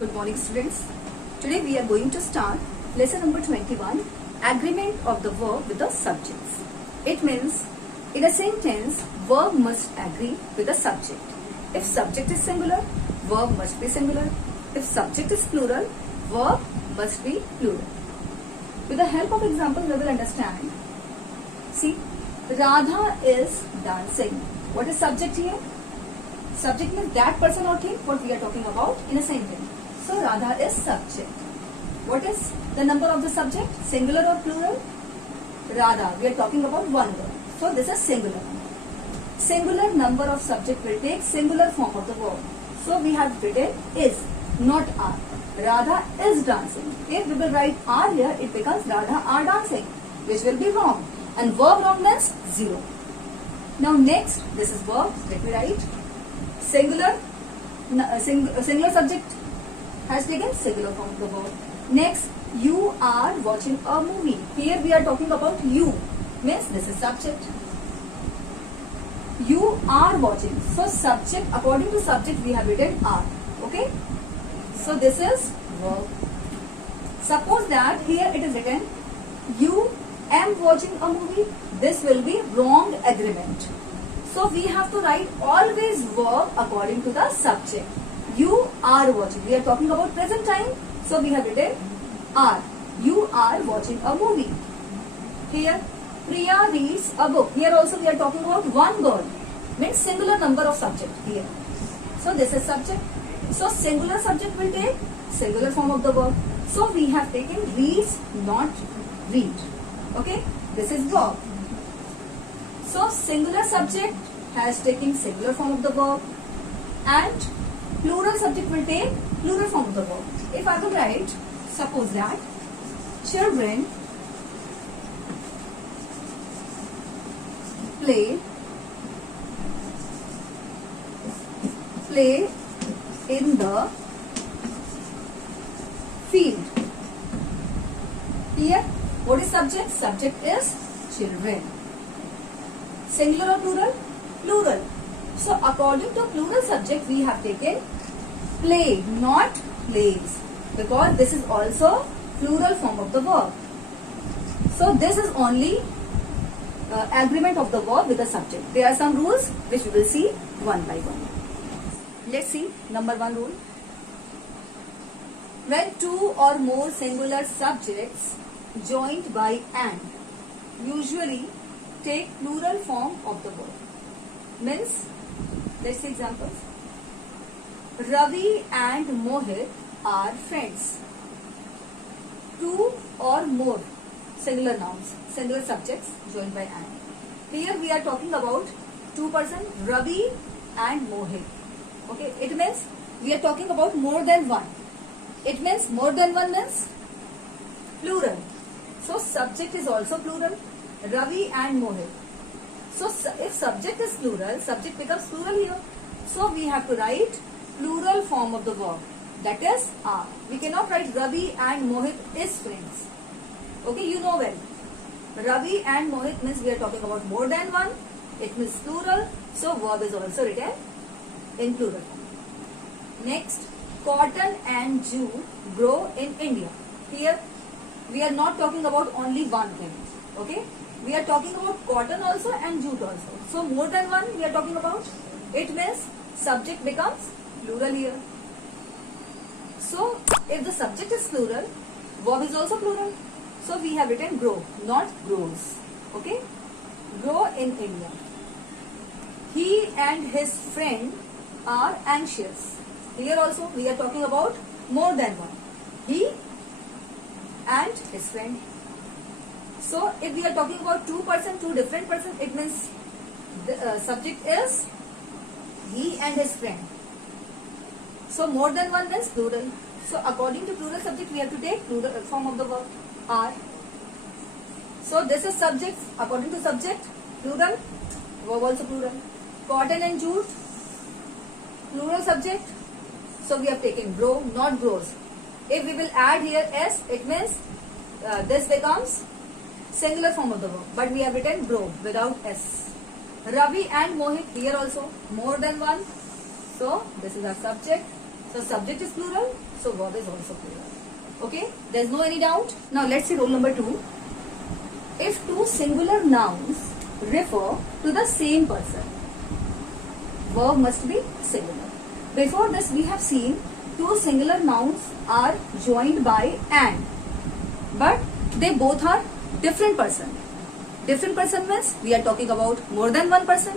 Good morning, students. Today we are going to start lesson number 21, agreement of the verb with the subjects. It means in a sentence, verb must agree with the subject. If subject is singular, verb must be singular. If subject is plural, verb must be plural. With the help of example, we will understand. See, Radha is dancing. What is subject here? Subject means that person or thing what we are talking about in a sentence. So Radha is subject. What is the number of the subject? Singular or plural? Radha. We are talking about one word. So this is singular. Singular number of subject will take singular form of the verb. So we have written is, not are. Radha is dancing. If we will write are here, it becomes Radha are dancing, which will be wrong. And verb wrong means 0. Now next, this is verb. Let me write. Singular subject has taken singular form of the verb. Next, you are watching a movie. Here we are talking about you. Means this is subject. You are watching. So subject, according to subject we have written are. Okay. So this is verb. Suppose that here it is written you am watching a movie. This will be wrong agreement. So we have to write always verb according to the subject. You are watching. We are talking about present time. So we have written are. You are watching a movie. Here Priya reads a book. Here also we are talking about one girl. Means singular number of subject here. So this is subject. So singular subject will take singular form of the verb. So we have taken reads, not read. Okay. This is verb. So singular subject has taken singular form of the verb and plural subject will take plural form of the verb. If I will write, suppose that children play in the field. Here, what is subject? Subject is children. Singular or plural? Plural. So according to plural subject we have taken play, not plays, because this is also plural form of the verb. So this is only agreement of the verb with the subject. There are some rules which we will see one by one. Let's see number 1 rule. When two or more singular subjects joined by and usually take plural form of the verb. Means, let's see examples. Ravi and Mohit are friends. Two or more singular nouns, singular subjects joined by and. Here we are talking about two persons, Ravi and Mohit. Okay, it means we are talking about more than one. It means more than one means plural. So subject is also plural. Ravi and Mohit. So if subject is plural, subject becomes plural here. So we have to write plural form of the verb. That is are. We cannot write Ravi and Mohit is friends. Okay, you know well. Ravi and Mohit means we are talking about more than one. It means plural. So verb is also written in plural. Next, cotton and jute grow in India. Here we are not talking about only one thing. Okay. We are talking about cotton also and jute also. So more than one we are talking about. It means subject becomes plural here. So if the subject is plural, verb is also plural. So we have written grow, not grows. Okay. Grow in India. He and his friend are anxious. Here also we are talking about more than one. He and his friend. So if we are talking about two different persons, it means the subject is he and his friend. So more than one means plural. So according to plural subject we have to take plural form of the verb are. So this is subject. According to subject plural, verb also plural. Cotton and jute plural subject. So we have taken grow, not grows. If we will add here s, it means this becomes singular form of the verb, but we have written grow without s. Ravi and Mohit, here also more than one. So this is our subject. So subject is plural, so verb is also plural. Okay, there's no any doubt. Now let's see rule number 2. If two singular nouns refer to the same person, verb must be singular. Before this we have seen two singular nouns are joined by and, but they both are different person. Different person means we are talking about more than one person.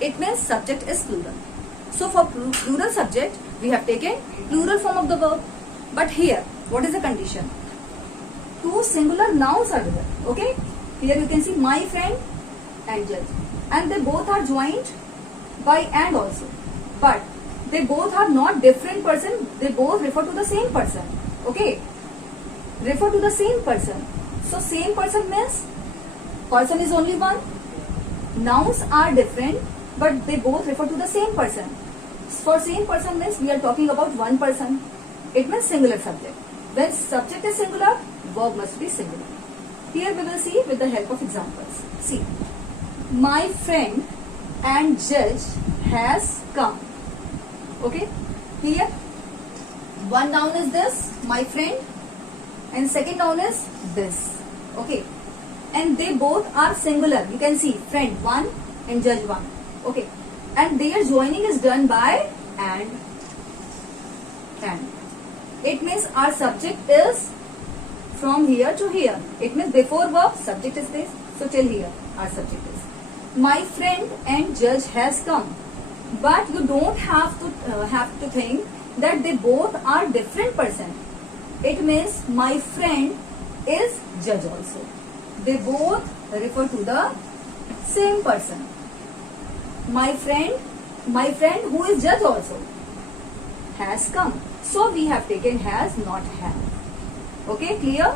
It means subject is plural. So for plural subject we have taken plural form of the verb. But here what is the condition? Two singular nouns are there. Okay, here you can see my friend and judge, and they both are joined by and also, but they both are not different person. They both refer to the same person. Okay, refer to the same person. So same person means person is only one. Nouns are different, but they both refer to the same person. For same person means we are talking about one person. It means singular subject. When subject is singular, verb must be singular. Here we will see with the help of examples. See, my friend and judge has come. Okay, here one noun is this, my friend, and second noun is this. Okay, and they both are singular. You can see friend one and judge one. Okay, and their joining is done by and. It means our subject is from here to here. It means before verb subject is this. So till here our subject is. My friend and judge has come. But you don't have to think that they both are different person. It means my friend is judge also. They both refer to the same person. My friend who is judge also has come. So we have taken has, not have. Okay, clear?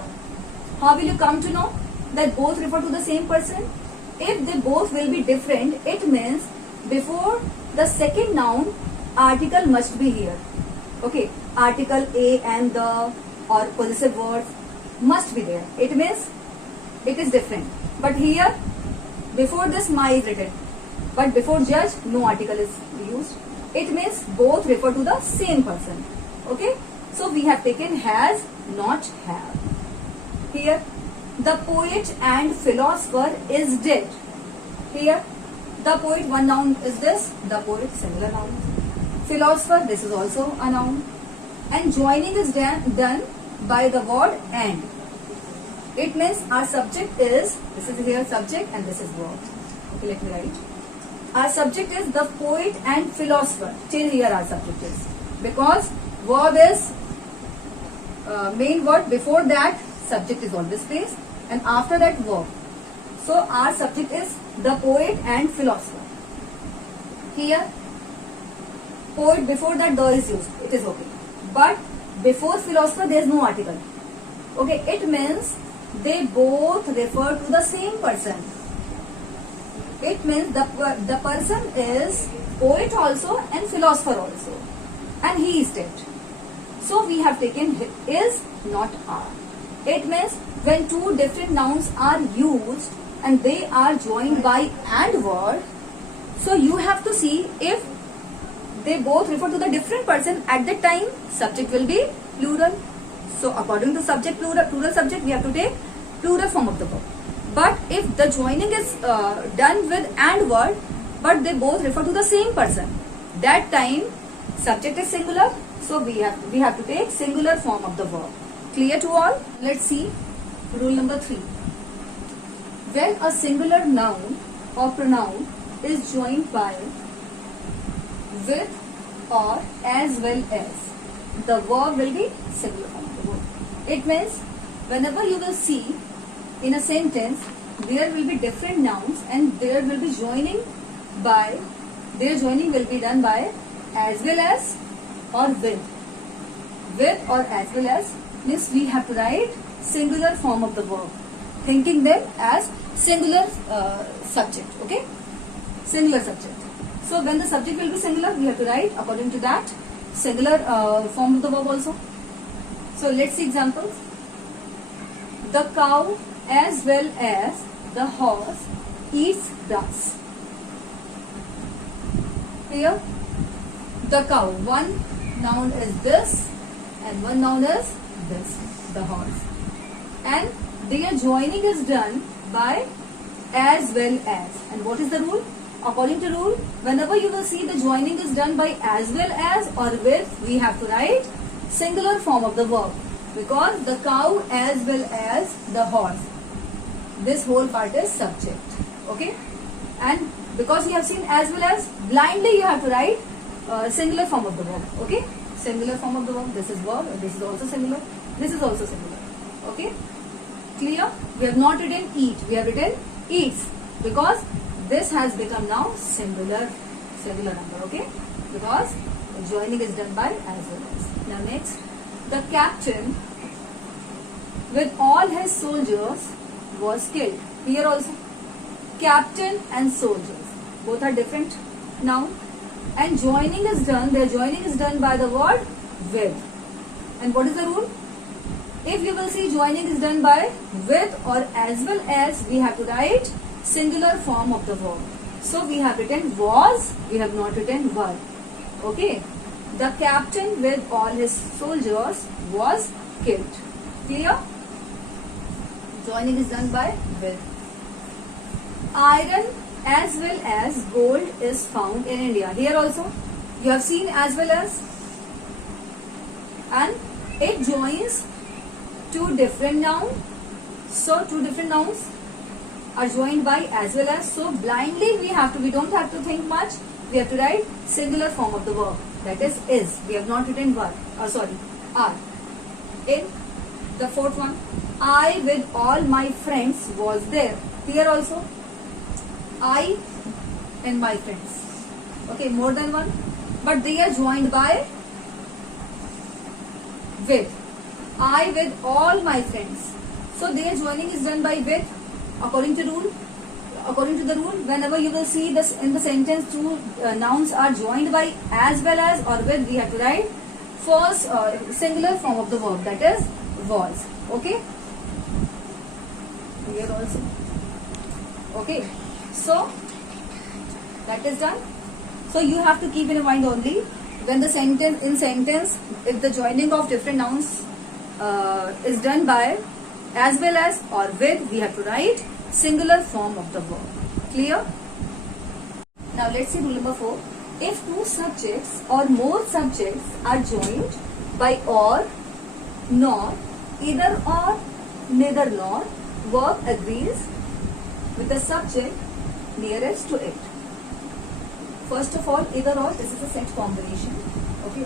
How will you come to know that both refer to the same person? If they both will be different, it means before the second noun, article must be here. Okay, article a and the or possessive words must be there. It means it is different. But here, before this my is written, but before judge no article is used. It means both refer to the same person. Okay, so we have taken has, not have. Here, the poet and philosopher is dead. Here, the poet, one noun is this, the poet, singular noun. Philosopher, this is also a noun. And joining is done by the word and. It means our subject is, this is here subject and this is verb. Okay, let me write. Our subject is the poet and philosopher. Till here our subject is. Because verb is main word, before that subject is always placed, and after that verb. So our subject is the poet and philosopher. Here poet, before that the is used, it is okay. But before philosopher there is no article. Okay, it means they both refer to the same person. It means the person is poet also and philosopher also, and he is dead. So we have taken is, not are. It means when two different nouns are used and they are joined by and word, so you have to see if they both refer to the different person, at that time subject will be plural. So according to subject, plural subject, we have to take plural form of the verb. But if the joining is done with and word, but they both refer to the same person, that time subject is singular, so we have to take singular form of the verb. Clear to all? Let's see rule number 3. When a singular noun or pronoun is joined by, with, or as well as, the verb will be singular form of the verb. It means whenever you will see in a sentence there will be different nouns and there will be joining by, their joining will be done by as well as or with. With or as well as means we have to write singular form of the verb, thinking them as singular subject. Okay, singular subject. So when the subject will be singular, we have to write according to that singular form of the verb also. So let's see examples. The cow as well as the horse eats grass. Here, the cow, one noun is this and one noun is this, the horse. And their joining is done by as well as. And what is the rule? According to rule, whenever you will see the joining is done by as well as or with, we have to write singular form of the verb, because the cow as well as the horse, this whole part is subject. Okay, and because you have seen as well as, blindly you have to write singular form of the verb. Okay, singular form of the verb. This is verb, this is also singular, this is also singular. Okay, clear? We have not written eat, we have written eats, because this has become now singular number. Okay, because the joining is done by as well as. Now next, the captain with all his soldiers was killed. Here also, captain and soldiers, both are different noun, and joining is done, their joining is done by the word with. And what is the rule? If you will see joining is done by with or as well as, we have to write singular form of the verb. So we have written was, we have not written were. Okay, the captain with all his soldiers was killed. Clear? Joining is done by with. Iron as well as gold is found in India. Here also you have seen as well as, and it joins two different nouns. So two different nouns are joined by as well as. So blindly we don't have to think much. We have to write singular form of the verb, that is. We have not written were, or sorry, are. In the fourth one, I with all my friends was there. Here also, I and my friends. Okay, more than one, but they are joined by with. I with all my friends. So their joining is done by with, according to rule. According to the rule, whenever you will see this in the sentence, two nouns are joined by as well as or with, we have to write first singular form of the verb, that is was. Okay, here also. Okay, so that is done. So you have to keep in mind only, when the sentence, if the joining of different nouns is done by as well as or with, we have to write singular form of the verb. Clear? Now let's see rule number 4. If two subjects or more subjects are joined by or, nor, either or, neither nor, verb agrees with the subject nearest to it. First of all, either or, this is a set combination. Okay,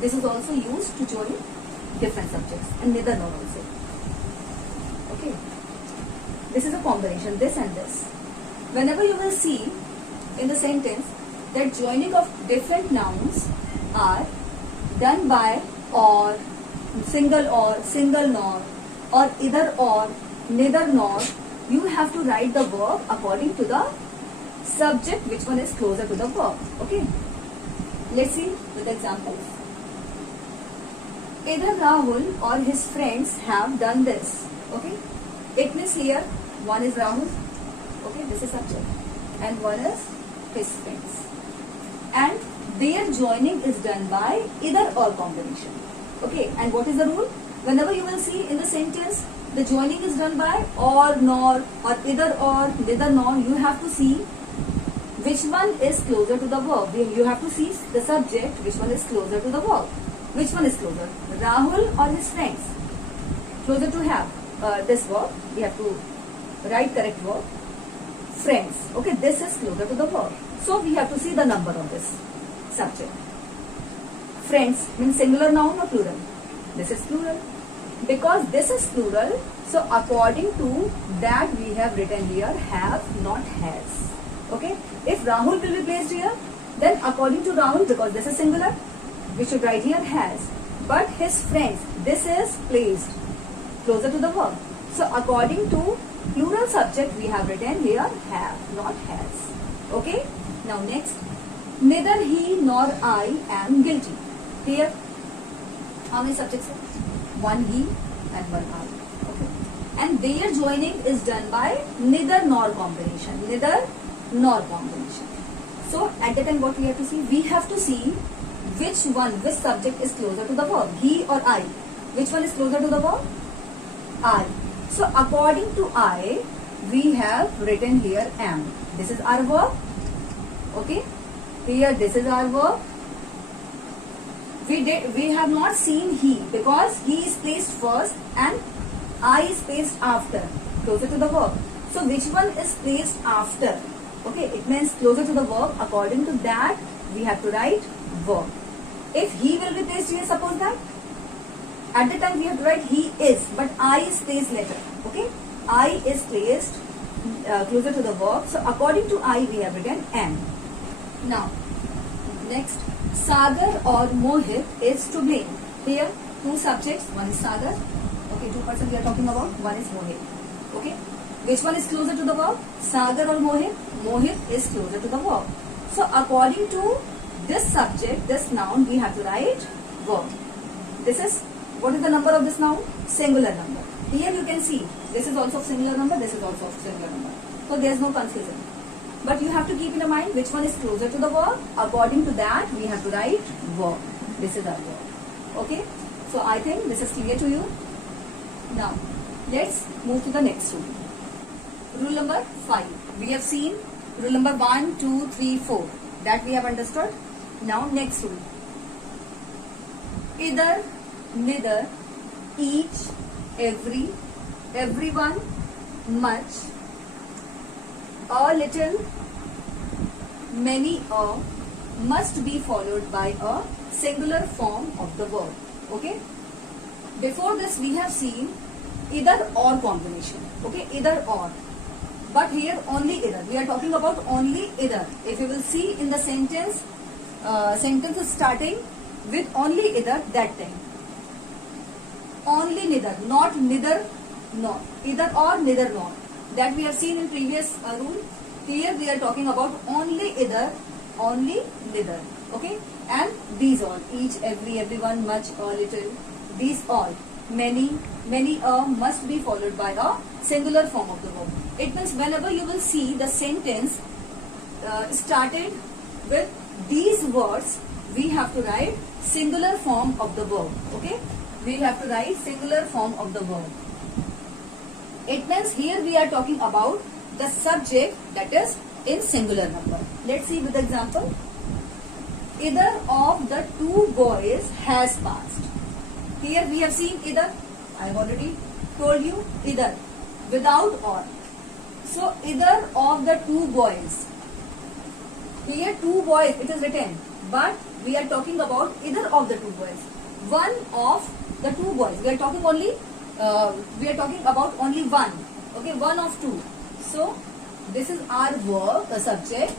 this is also used to join different subjects, and neither nor also. Okay, this is a combination, this and this. Whenever you will see in the sentence that joining of different nouns are done by or, single nor, or either or, neither nor, you have to write the verb according to the subject, which one is closer to the verb. Okay, let's see with the examples. Either Rahul or his friends have done this. Okay, it means here one is Rahul, okay, this is subject, and one is his friends, and their joining is done by either or combination. Okay, and what is the rule? Whenever you will see in the sentence the joining is done by or, nor, or either or, neither nor, you have to see which one is closer to the verb. You have to see the subject, which one is closer to the verb. Which one is closer, Rahul or his friends? Closer to have this verb, we have to write correct verb, friends. Okay, this is closer to the verb. So we have to see the number of this subject. Friends means singular noun or plural? This is plural. Because this is plural, so according to that we have written here have, not has. Okay, if Rahul will be placed here, then according to Rahul, because this is singular, we should write here has. But his friends, this is placed closer to the verb. So according to plural subject, we have written here have, not has. Okay, now next, neither he nor I am guilty. Here, how many subjects are? One he and one I. Okay, and their joining is done by neither nor combination. Neither nor combination. So at that time, what we have to see? We have to see which subject is closer to the verb, he or I? Which one is closer to the verb? I. So according to I, we have written here am. This is our verb. Okay. Here this is our verb. We have not seen he because he is placed first and I is placed after, closer to the verb. So which one is placed after? Okay, it means closer to the verb. According to that, we have to write verb. If he will be placed here, suppose that at the time we have to write he is, but I is placed later. Okay, I is placed closer to the verb. So according to I, we have written am. Now, next, Sagar or Mohit is to blame. Here, two subjects. One is Sagar. Okay, two person we are talking about. One is Mohit. Okay, which one is closer to the verb? Sagar or Mohit? Mohit is closer to the verb. So according to this subject, this noun, we have to write verb. This is, what is the number of this noun? Singular number. Here you can see, this is also singular number, this is also singular number. So there is no confusion. But you have to keep in mind which one is closer to the verb. According to that, we have to write verb. This is our verb. Okay. So I think this is clear to you. Now, let's move to the next rule. Rule number 5. We have seen rule number 1, 2, 3, 4. That we have understood. Now, next rule. Either, neither, each, every, everyone, much, a little, many, a must be followed by a singular form of the verb. Okay. Before this we have seen either or combination. Okay, either or. But here only either. We are talking about only either. If you will see in the sentence, sentence is starting with only either, that thing. Only neither, not neither nor. Either or, neither nor. That we have seen in previous rule. Here we are talking about only either, only neither. Okay, and these all, each, every, everyone, much, a little, these all, many, many, a must be followed by a singular form of the verb. It means whenever you will see the sentence started with these words, we have to write singular form of the verb. Okay, we have to write singular form of the verb. It means here we are talking about the subject that is in singular number. Let's see with the example. Either of the two boys has passed. Here we have seen either. I have already told you either, without or. So either of the two boys. Here two boys it is written, but we are talking about either of the two boys. One of the two boys. We are talking only. We are talking about only one. Okay, one of two. So this is our verb, the subject.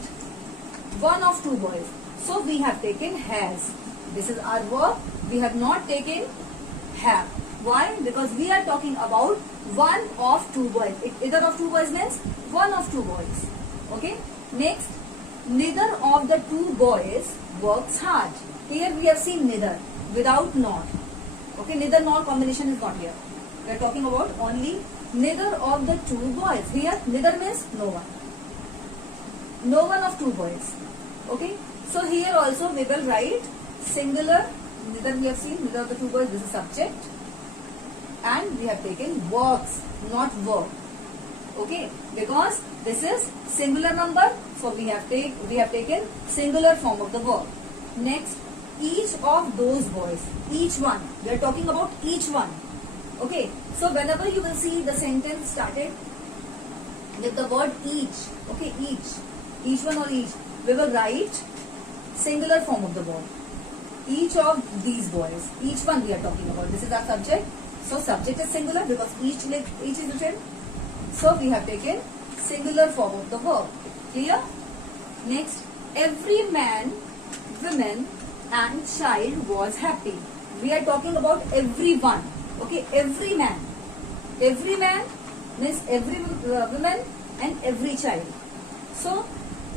One of two boys. So we have taken has. This is our verb. We have not taken have. Why? Because we are talking about one of two boys. Either of two boys means one of two boys. Okay. Next, neither of the two boys works hard. Here we have seen neither without not. Okay, neither nor combination is not here. We are talking about only neither of the two boys. Here neither means no one. No one of two boys. Okay. So here also we will write singular. Neither we have seen, neither of the two boys. This is subject. And we have taken works, not verb. Okay. Because this is singular number. So we have taken singular form of the verb. Next, each of those boys. Each one. We are talking about each one. Okay. So whenever you will see the sentence started with the word each. Okay, each. Each one or each. We will write singular form of the verb. Each of these boys. Each one we are talking about. This is our subject. So subject is singular because each is written. So we have taken singular form of the verb. Clear? Next, every man, woman and child was happy. We are talking about everyone. Okay, every man. Every man means every woman and every child. So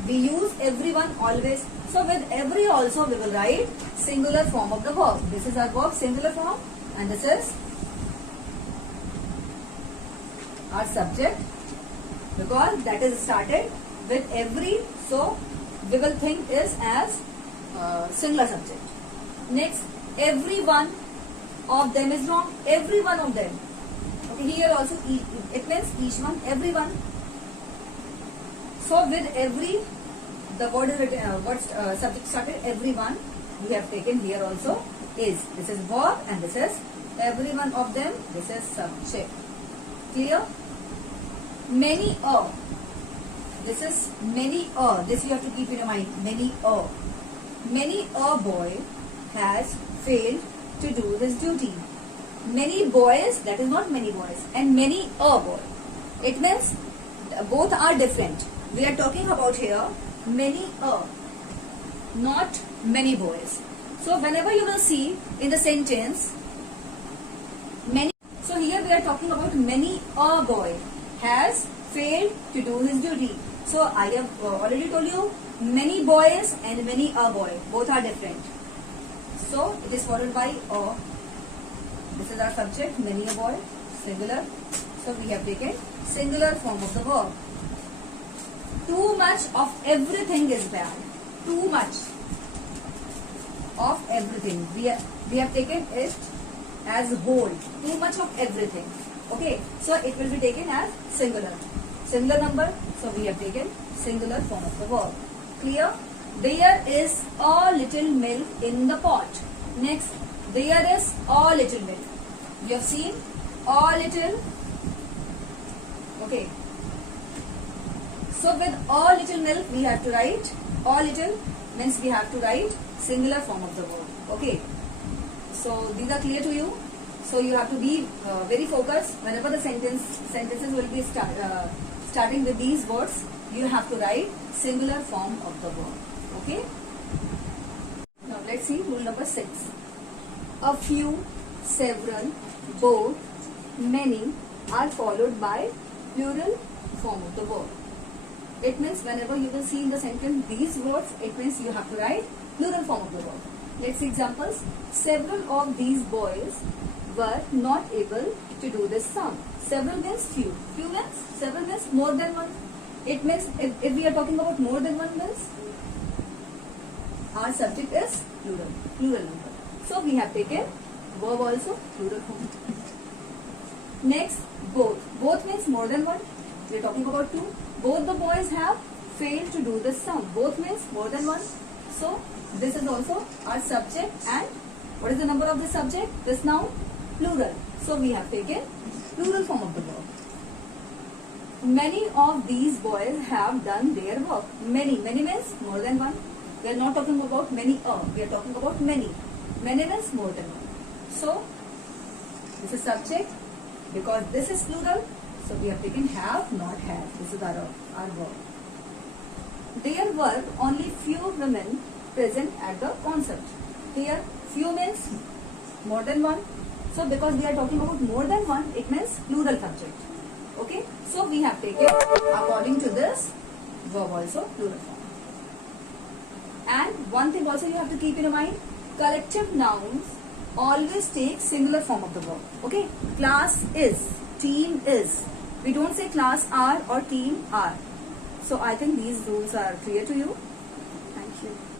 we use everyone always. So with every also we will write singular form of the verb. This is our verb singular form and this is our subject because that is started with every. So we will think is as singular subject. Next, every one of them is wrong. Every one of them. Okay, here also it means each one, every one. So with every, the word is written, subject started, everyone, we have taken here also is. This is verb and this is every one of them, this is subject. Clear? Many a. This is many a. This you have to keep in your mind. Many a. Many a boy has failed to do his duty. Many boys, that is not many boys, and many a boy. It means both are different. We are talking about here many a, not many boys. So whenever you will see in the sentence many, so here we are talking about many a boy has failed to do his duty. So I have already told you many boys and many a boy, both are different. So it is followed by a. This is our subject, many a boy, singular. So we have taken singular form of the verb. Too much of everything is bad. Too much of everything. We have taken it as whole. Too much of everything. Okay. So it will be taken as singular. Singular number. So we have taken singular form of the verb. Clear? There is a little milk in the pot. Next, there is a little milk. You have seen a little. Okay. So with a little milk we have to write, a little means we have to write singular form of the verb. Okay. So these are clear to you. So you have to be very focused. Whenever the sentences will be starting with these words, you have to write singular form of the verb. Okay. Now let's see rule number 6. A few, several, both, many are followed by plural form of the verb. It means whenever you will see in the sentence these words, it means you have to write plural form of the verb. Let's see examples. Several of these boys were not able to do this sum. Several means few. Few means, several means more than one. It means if we are talking about more than one means, our subject is plural number. So we have taken verb also plural form. Next, both. Both means more than one. We are talking about two. Both the boys have failed to do this sum. Both means more than one. So this is also our subject, and what is the number of the subject? This noun, plural. So we have taken plural form of the verb. Many of these boys have done their work. Many means more than one. We are not talking about many we are talking about many. Many means more than one. So this is subject. Because this is plural, so we have taken have, not have. This is our verb. There were only few women present at the concert. Here, few means more than one. So because we are talking about more than one, it means plural subject. Okay. So we have taken, according to this, verb also plural form. And one thing also you have to keep in mind, collective nouns always take singular form of the verb. Okay. Class is, team is. We don't say class are or team are. So I think these rules are clear to you.